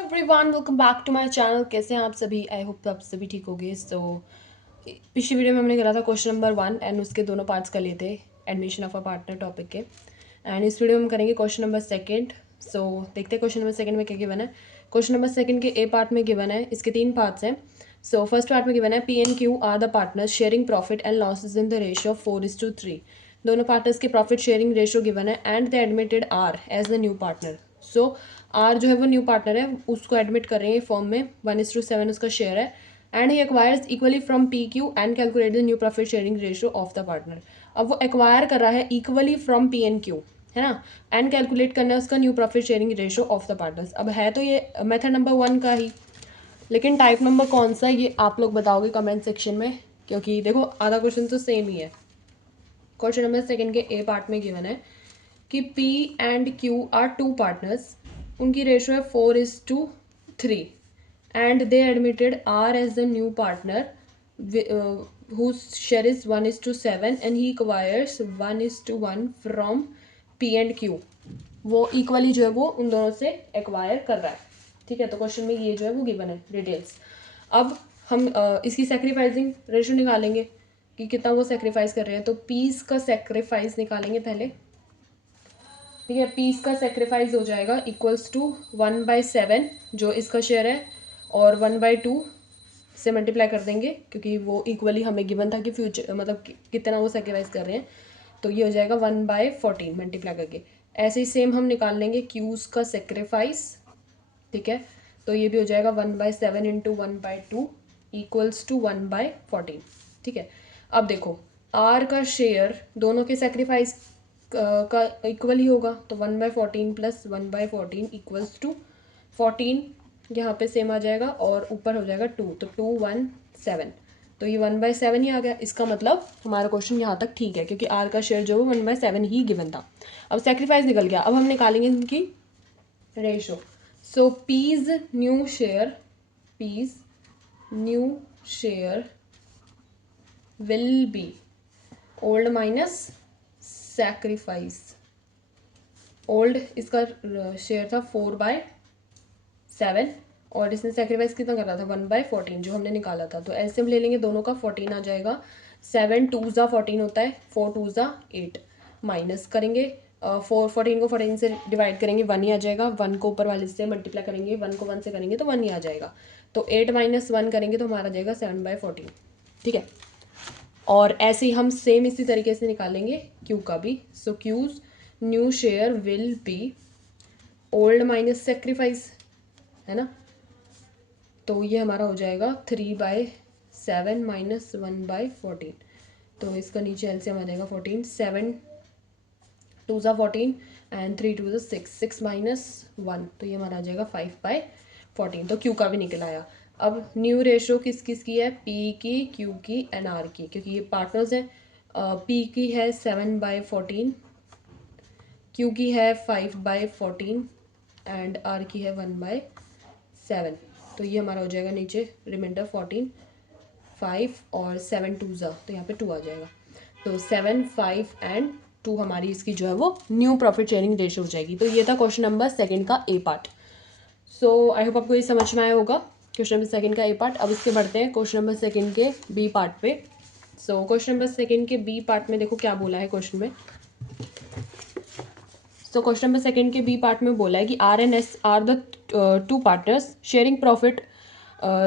Everyone welcome back to my channel. कैसे हैं आप सभी? आई होप आप सभी ठीक होंगे। पिछली वीडियो में हमने करा था क्वेश्चन नंबर 1 एंड उसके दोनों पार्ट्स कर लिए थे admission of a partner topic के। एंड इस वीडियो में हम करेंगे क्वेश्चन नंबर सेकंड। देखते हैं क्वेश्चन नंबर सेकंड में क्या गिवन है। क्वेश्चन नंबर सेकंड के ए पार्ट में गिवन है, इसके 3 पार्ट्स हैं। फर्स्ट पार्ट में गिवन है P and Q are the partners sharing profit and losses in the ratio of 4:3। दोनों पार्टनर्स के प्रॉफिट शेयरिंग रेशियो गिवन है and they admitted R as the new partner. R जो है वो new partner है, उसको admit कर रहे हैं फॉर्म में, 1:7 उसका शेयर है। And he acquires equally from P Q and calculate the new profit sharing ratio of the partner. अब वो एक्वायर कर रहा है equally from P and Q, है ना, एंड कैलकुलेट करना है उसका new profit sharing ratio of the partners. अब है तो ये मेथड नंबर 1 का ही, लेकिन टाइप नंबर कौन सा ये आप लोग बताओगे कमेंट सेक्शन में, क्योंकि देखो आधा क्वेश्चन तो सेम ही है। क्वेश्चन नंबर सेकंड के ए पार्ट में गिवन है कि P and Q are 2 partners, उनकी रेशियो है 4:3 and they admitted R as the new partner whose share is 1:7 and he acquires 1:1 from P and Q। वो equally जो है वो उन दोनों से एक्वायर कर रहा है। ठीक है, तो क्वेश्चन में ये जो है वो गिवन है डिटेल्स। अब हम इसकी सेक्रीफाइसिंग रेशियो निकालेंगे कि कितना वो सेक्रीफाइस कर रहे हैं। तो पीस का सेक्रीफाइस निकालेंगे पहले। ठीक है, पीस का सेक्रीफाइस हो जाएगा इक्वल्स टू 1/7 जो इसका शेयर है, और 1/2 से मल्टीप्लाई कर देंगे क्योंकि वो इक्वली हमें गिवन था कि फ्यूचर मतलब कितना वो सेक्रीफाइस कर रहे हैं। तो ये हो जाएगा 1/14 मल्टीप्लाई करके। ऐसे ही सेम हम निकाल लेंगे क्यूज़ का सेक्रीफाइस। ठीक है, तो ये भी हो जाएगा 1/7 इंटू 1/2 इक्वल्स टू 1/14। ठीक है, अब देखो आर का शेयर दोनों के सेक्रीफाइस का इक्वल ही होगा, तो 1/14 प्लस 1/14 इक्वल्स टू 14। यहाँ पे सेम आ जाएगा और ऊपर हो जाएगा 2, तो 217। तो ये 1/7 ही आ गया। इसका मतलब हमारा क्वेश्चन यहाँ तक ठीक है, क्योंकि आर का शेयर जो है 1/7 ही गिवन था। अब सेक्रीफाइस निकल गया, अब हम निकालेंगे इनकी ratio. So P's new share will be old minus sacrifice. Old इसका शेयर था 4/7 और इसने सेक्रीफाइस कितना कर रहा था 1/14 जो हमने निकाला था। तो एलसीएम ले लेंगे दोनों का, 14 आ जाएगा। 7×2 = 14 होता है, 4×2 = 8 माइनस करेंगे 14 को 14 से डिवाइड करेंगे 1 ही आ जाएगा। 1 को ऊपर वाले से मल्टीप्लाई करेंगे, 1 को 1 से करेंगे तो 1 ही आ जाएगा। तो 8 - 1 करेंगे तो हमारा जाएगा 7/14। ठीक है, और ऐसे ही हम सेम इसी तरीके से निकालेंगे क्यू का भी। So Q's new share will be old minus sacrifice, है ना। तो ये हमारा हो जाएगा 3/7 - 1/14। तो इसका नीचे एलसीएम आ जाएगा 14। 7×2 = 14 एंड 3×2 = 6, 6 - 1, तो ये हमारा आ जाएगा 5/14। तो क्यू का भी निकल आया। अब न्यू रेशो किस किस की है? पी की, क्यू की एंड आर की, क्योंकि ये पार्टनर्स हैं। पी की है 7/14, क्यू की है 5/14 एंड आर की है 1/7। तो ये हमारा हो जाएगा नीचे रिमाइंडर 14, 5 और 7×2 तो यहाँ पे 2 आ जाएगा। तो 7, 5 एंड 2 हमारी इसकी जो है वो न्यू प्रॉफिट शेयरिंग रेशियो हो जाएगी। तो ये था क्वेश्चन नंबर सेकंड का ए पार्ट। आई होप आपको ये समझ में आया होगा क्वेश्चन नंबर सेकंड का ए पार्ट। अब इसके बढ़ते हैं क्वेश्चन नंबर सेकंड के बी पार्ट पे। क्वेश्चन नंबर सेकंड के बी पार्ट में देखो क्या बोला है क्वेश्चन में। क्वेश्चन नंबर सेकंड के बी पार्ट में बोला है कि R and S are the 2 partners sharing profit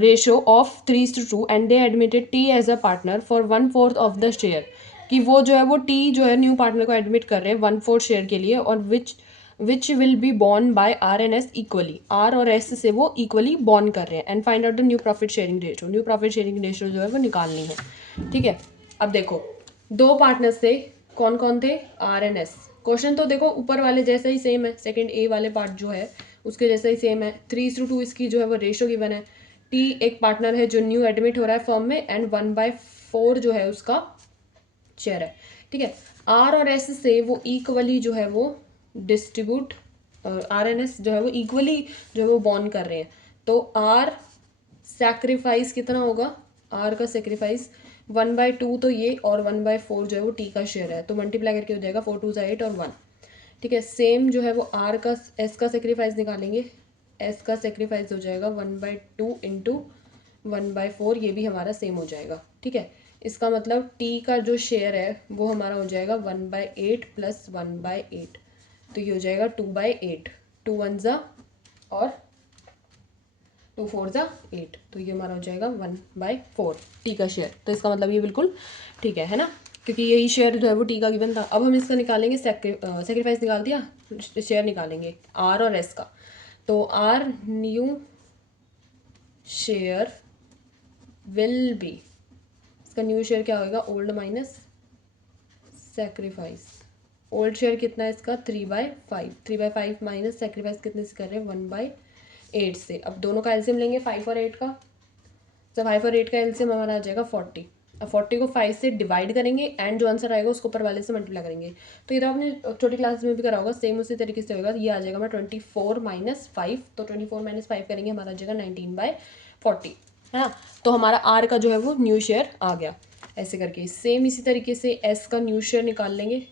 ratio of 3:2 and they admitted T as a partner for 1/4 of the share. कि वो जो है वो टी जो है न्यू पार्टनर को एडमिट कर रहे हैं 1/4 शेयर के लिए, और which will be borne by R and S equally. R और एस से वो इक्वली बॉर्न कर रहे हैं। And find out the new profit sharing ratio. New profit sharing ratio जो है वो निकालनी है। ठीक है, अब देखो 2 पार्टनर्स थे, कौन कौन थे? Are and S. क्वेश्चन तो देखो ऊपर वाले जैसा ही सेम है, सेकंड ए वाले पार्ट जो है उसके जैसा ही सेम है। 3:2 इसकी जो है वो रेशो गिवन है। टी एक पार्टनर है जो न्यू एडमिट हो रहा है फर्म में, एंड 1/4 जो है उसका शेयर है। ठीक है, आर और एस से वो इक्वली जो है वो डिस्ट्रीब्यूट, आर एन एस जो है वो इक्वली जो है वो बॉन्ड कर रहे हैं। तो आर सैक्रिफाइस कितना होगा? आर का सेक्रीफाइस 1/2 तो ये, और 1/4 जो है वो टी का शेयर है, तो मल्टीप्लाई करके हो जाएगा 4×2 = 8 और 1। ठीक है, सेम जो है वो आर का एस का सेक्रीफाइस निकालेंगे। एस का सेक्रीफाइस हो जाएगा 1/2 इंटू 1/4, ये भी हमारा सेम हो जाएगा। ठीक है, इसका मतलब टी का जो शेयर है वो हमारा हो जाएगा 1/8 प्लस 1/8, तो ये हो जाएगा 2/8। 2 1 ज़ा और 2 4 ज़ा 8, तो ये हमारा हो जाएगा 1/4 टी का शेयर। तो इसका मतलब ये बिल्कुल ठीक है ना, क्योंकि यही शेयर जो है वो टी का गिवन था। अब हम इसका निकालेंगे, सेक्रीफाइस निकाल दिया, शेयर निकालेंगे आर और एस का। तो R new share will be, इसका न्यू शेयर क्या होगा, old minus sacrifice. Old share कितना है इसका 3/5, 3/5 माइनस सेक्रीफाइस कितने से कर रहे हैं 1/8 से। अब दोनों का एलसीएम लेंगे 5 और 8 का, तो 5 और 8 का एलसीएम हमारा आ जाएगा 40। अब 40 को 5 से डिवाइड करेंगे एंड जो आंसर आएगा उसको ऊपर वाले से मल्टीप्लाई करेंगे। तो ये तो आपने छोटी क्लास में भी करा होगा, सेम उसी तरीके से होगा। ये आ जाएगा हमारा 24 माइनस 5, तो 24 माइनस 5 करेंगे हमारा आ जाएगा 19/40, है ना। तो हमारा आर का जो है वो न्यू शेयर आ गया। ऐसे करके सेम इसी तरीके से एस का न्यू शेयर निकाल लेंगे।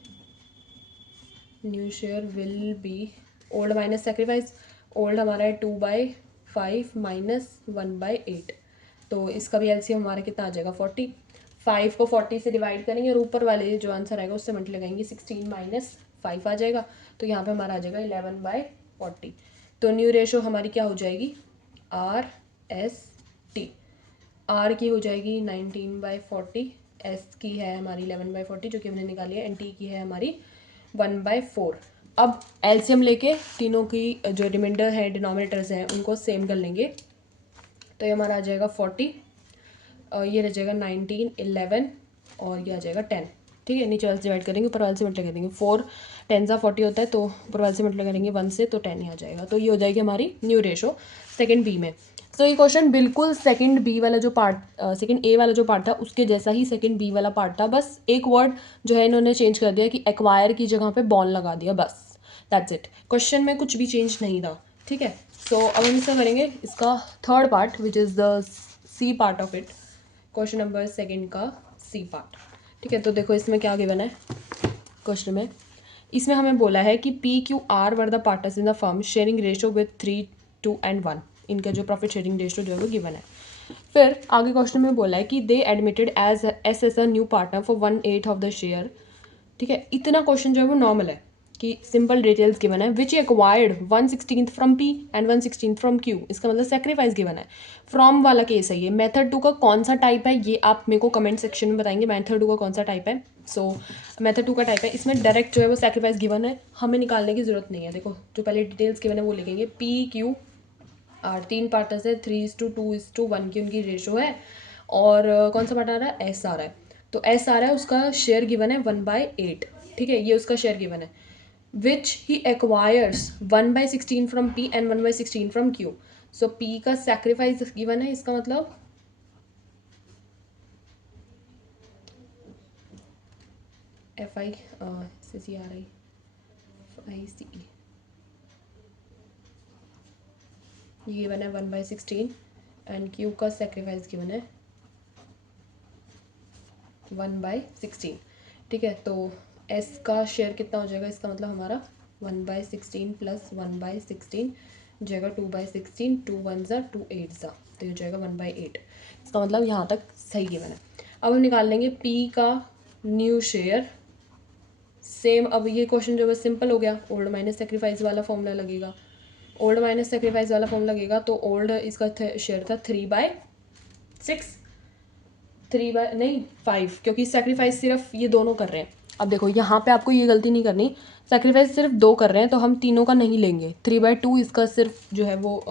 New share will be old minus sacrifice. Old हमारा है 2/5 माइनस 1/8, तो इसका भी एलसीएम हमारा कितना आ जाएगा 40। 5 को 40 से डिवाइड करेंगे और ऊपर वाले जो आंसर आएगा उससे मल्टीप्लाई लगाएंगे, 16 माइनस 5 आ जाएगा, तो यहाँ पे हमारा आ जाएगा 11/40। तो न्यू रेशो हमारी क्या हो जाएगी, आर एस टी। आर की हो जाएगी 19/40, एस की है हमारी 11/40 जो कि हमने निकाली है, एंड टी की है हमारी 1/4। अब एलसीएम लेके तीनों की जो रिमाइंडर है, डिनोमिनेटर्स हैं, उनको सेम कर लेंगे। तो ये हमारा आ जाएगा 40, और ये रह जाएगा 19, 11 और ये आ जाएगा 10। ठीक है, नीचे वाले से डिवाइड करेंगे, ऊपर वाले से मल्टीप्लाई करेंगे। 4 10 सा 40 होता है, तो ऊपर वाले से मल्टीप्लाई करेंगे 1 से, तो 10 ही आ जाएगा। तो ये हो जाएगी हमारी न्यू रेशो सेकंड बी में। तो ये क्वेश्चन बिल्कुल सेकंड बी वाला जो पार्ट, सेकंड ए वाला जो पार्ट था उसके जैसा ही सेकंड बी वाला पार्ट था, बस एक वर्ड जो है इन्होंने चेंज कर दिया कि एक्वायर की जगह पे बॉन्ड लगा दिया, बस दैट्स इट। क्वेश्चन में कुछ भी चेंज नहीं था। ठीक है, सो अब हम इसका करेंगे इसका third part which is the C part of it, question number second का सी पार्ट। ठीक है, तो देखो इसमें क्या गिवन है क्वेश्चन में। इसमें हमें बोला है कि P Q R were the partners in the firm sharing ratio with 3, 2 and 1। इनका जो प्रॉफिट शेयरिंग रेशो जो है वो गिवन है। फिर आगे क्वेश्चन में बोला है कि they admitted as S a new partner for 1/8 of the share. ठीक है, इतना क्वेश्चन जो है वो नॉर्मल है कि सिंपल डिटेल्स गिवन है। Which acquired 1/16 from P and 1/16 from Q, इसका मतलब सेक्रीफाइस गिवन है। फ्रॉम वाला केस है ये। मेथड 2 का कौन सा टाइप है ये आप मेरे को कमेंट सेक्शन में बताएंगे, मेथड 2 का कौन सा टाइप है। सो मेथड 2 का टाइप है, इसमें डायरेक्ट जो है वो सेक्रीफाइस गिवन है, हमें निकालने की जरूरत नहीं है। देखो जो पहले डिटेल्स गिवन है वो लिखेंगे, पी क्यू आर 3 पार्टनर्स है, 3:2:1 की उनकी रेशो है, और कौन सा पार्ट आ रहा है, एस आ रहा है। तो एस आ रहा है, उसका शेयर गिवन है 1/8। ठीक है, ये उसका शेयर गिवन है। Which he acquires 1/16 from P and 1/16 from Q. So P का सेक्रीफाइस गिवन है, इसका मतलब FI CRI ये गिवन है 1/16 एंड क्यू का सेक्रीफाइस गिवन है 1/16। ठीक है, तो एस का शेयर कितना हो जाएगा, इसका मतलब हमारा 1/16 प्लस 1/16 जाएगा 2/16, 2 1 ज़ा 2 8 ज़ा, तो ये हो जाएगा 1/8। इसका मतलब यहाँ तक सही गिवन है। अब हम निकाल लेंगे पी का न्यू शेयर। सेम, अब ये क्वेश्चन जो है सिंपल हो गया, ओल्ड माइनस सेक्रीफाइस वाला फॉर्मूला लगेगा। ओल्ड माइनस सेक्रीफाइस वाला फॉर्मूला लगेगा, तो ओल्ड इसका शेयर था 3/6, 5, क्योंकि सेक्रीफाइस सिर्फ ये दोनों कर रहे हैं। अब देखो यहाँ पे आपको ये गलती नहीं करनी, सेक्रीफाइस सिर्फ 2 कर रहे हैं तो हम तीनों का नहीं लेंगे, 3/2 इसका सिर्फ जो है वो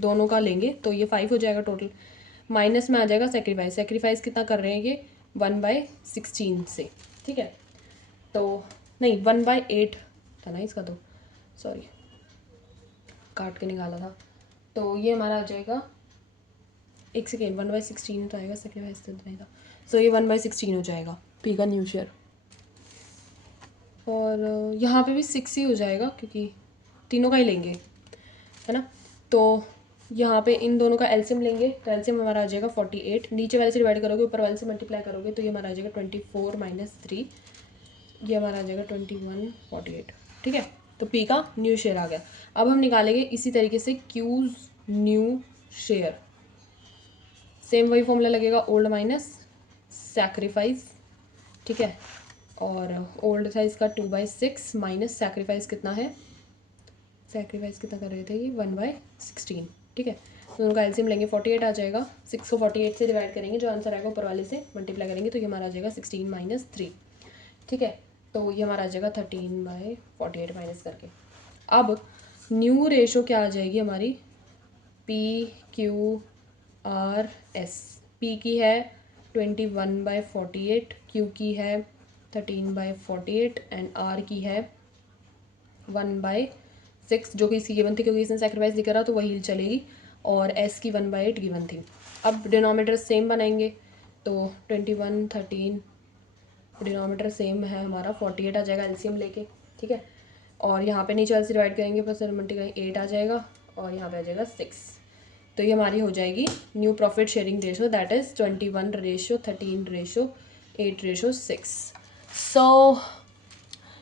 दोनों का लेंगे, तो ये 5 हो जाएगा टोटल। माइनस में आ जाएगा सेक्रीफाइस, सेक्रीफाइस कितना कर रहे हैं ये 1/16 से। ठीक है, तो नहीं 1/8 था ना इसका, तो सॉरी काट के निकाला था, तो ये हमारा आ जाएगा, एक सेकेंड, 1/16 तो आएगा, सेक्रीफाइस तो नहीं था। सो ये 1/16 हो जाएगा पी का न्यू शेयर, और यहाँ पे भी 6 ही हो जाएगा क्योंकि तीनों का ही लेंगे, है ना। तो यहाँ पे इन दोनों का एलसीएम लेंगे, तो एलसीएम हमारा आ जाएगा 48, नीचे वाले से डिवाइड करोगे ऊपर वाले से मल्टीप्लाई करोगे, तो ये हमारा आ जाएगा 24 - 3, ये हमारा आ जाएगा 21/48। ठीक है, तो P का न्यू शेयर आ गया। अब हम निकालेंगे इसी तरीके से Q's न्यू शेयर, सेम वही फॉर्मूला लगेगा, ओल्ड माइनस सैक्रिफाइस, ठीक है। और ओल्ड था इसका 2/6 माइनस सैक्रिफाइस कितना है, सैक्रिफाइस कितना कर रहे थे ये 1/16, ठीक है। दोनों का एलसीएम लेंगे 48 आ जाएगा, 6 को 48 से डिवाइड करेंगे, जो आंसर आएगा ऊपर वाले से मल्टीप्लाई करेंगे तो ये हमारा आ जाएगा 16 - 3, ठीक है। तो ये हमारा आ जाएगा 13/48 माइनस करके। अब न्यू रेशो क्या आ जाएगी हमारी, PQRS। P की है 21/48, Q की है 13/48 एंड R की है 1/6, जो कि इसकी गिवन थी क्योंकि इसने सेक्रीफाइस दिखा रहा तो वही चलेगी, और S की 1/8 गिवन थी। अब डिनोमीटर सेम बनाएंगे तो 21 13, डिनोमीटर सेम है हमारा 48 आ जाएगा एलसीएम लेके, ठीक है। और यहाँ पे नीचे से डिवाइड करेंगे प्लस मल्टीप्लाई 8 आ जाएगा और यहाँ पे आ जाएगा 6। तो ये हमारी हो जाएगी new profit sharing ratio, that is 21:13:8:6। सो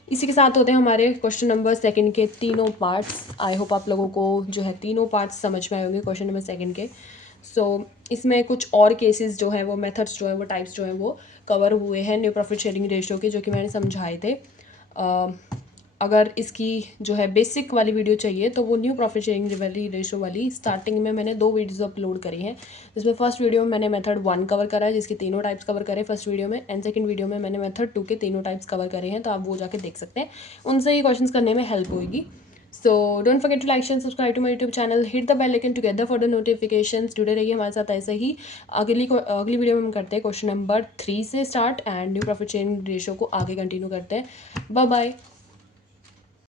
इसी के साथ होते हैं हमारे क्वेश्चन नंबर 2 के तीनों पार्ट्स। आई होप आप लोगों को जो है तीनों पार्ट्स समझ में आए होंगे क्वेश्चन नंबर 2 के। इसमें कुछ और केसेस जो हैं वो मेथड्स जो हैं वो टाइप्स जो हैं वो कवर हुए हैं न्यू प्रॉफिट शेयरिंग रेशो के, जो कि मैंने समझाए थे। अगर इसकी जो है बेसिक वाली वीडियो चाहिए तो वो न्यू प्रॉफिट शेयरिंग वाली रेशो वाली स्टार्टिंग में मैंने 2 वीडियोस अपलोड करी हैं, जिसमें फर्स्ट वीडियो में मैंने मेथड 1 कवर करा है जिसके तीनों टाइप्स कवर करे फर्स्ट वीडियो में, एंड सेकंड वीडियो में मैंने मेथड 2 के तीनों टाइप्स कवर करे हैं, तो आप वो जाके देख सकते हैं, उनसे ही क्वेश्चन करने में हेल्प होगी। So don't forget to like and subscribe to my YouTube channel, hit the bell icon together for the notifications. जुड़े रहिए हमारे साथ ऐसे ही। अगली वीडियो में हम करते हैं क्वेश्चन नंबर 3 से start and new profit sharing ratio को आगे कंटिन्यू करते हैं। Bye bye.